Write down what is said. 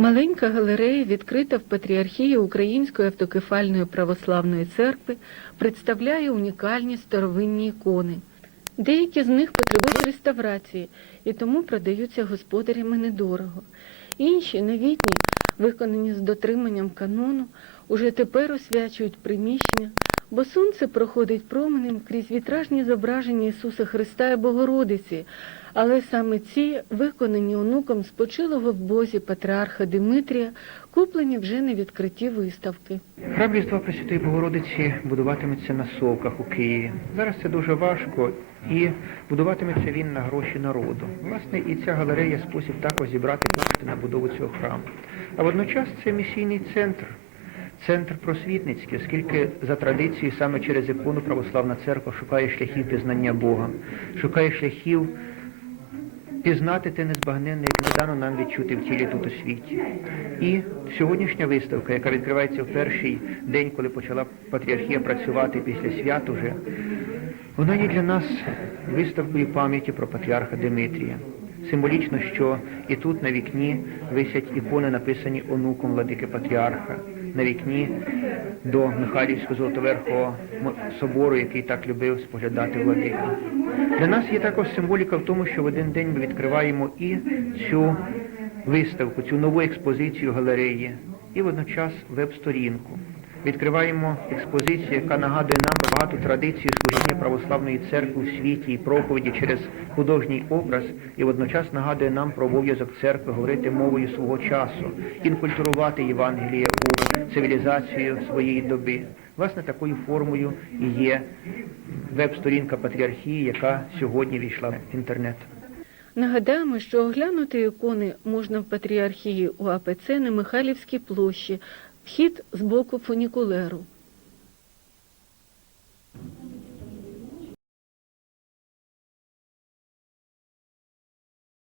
Маленька галерея, відкрита в Патріархії Української автокефальної православної церкви, представляє унікальні старовинні ікони. Деякі з них потребують реставрації і тому продаються господарями недорого. Інші новітні, виконані з дотриманням канону, уже тепер освячують приміщення, бо сонце проходить променем крізь вітражні зображення Ісуса Христа і Богородиці, але саме ці, виконані онуком спочилого в Бозі патріарха Димитрія, куплені вже на відкритті виставки. Храм Різдва Пресвятої Богородиці будуватиметься на Совках у Києві. Зараз це дуже важко і будуватиметься він на гроші народу. Власне, і ця галерея спосіб також зібрати кошти на будову цього храму. А водночас це місійний центр, центр просвітницький, оскільки за традицією саме через ікону православна церква шукає шляхів пізнання Бога, шукає шляхів пізнати те незбагненне, яке не дано нам відчути в тілі тут у світі. І сьогоднішня виставка, яка відкривається в перший день, коли почала патріархія працювати після свят уже, вона є для нас виставкою пам'яті про патріарха Димитрія. Символічно, що і тут на вікні висять ікони, написані онуком владики патріарха, на вікні до Михайлівського Золотоверхового собору, який так любив споглядати владика. Для нас є також символіка в тому, що в один день ми відкриваємо і цю виставку, цю нову експозицію галереї, і водночас веб-сторінку. Відкриваємо експозицію, яка нагадує нам багато традицій служіння православної церкви в світі і проповіді через художній образ, і водночас нагадує нам про обов'язок церкви говорити мовою свого часу, інкультурувати Євангеліє у цивілізацію своєї доби. Власне, такою формою і є веб-сторінка патріархії, яка сьогодні війшла в інтернет. Нагадаємо, що оглянути ікони можна в Патріархії УАПЦ на Михайлівській площі, вхід з боку фунікулеру.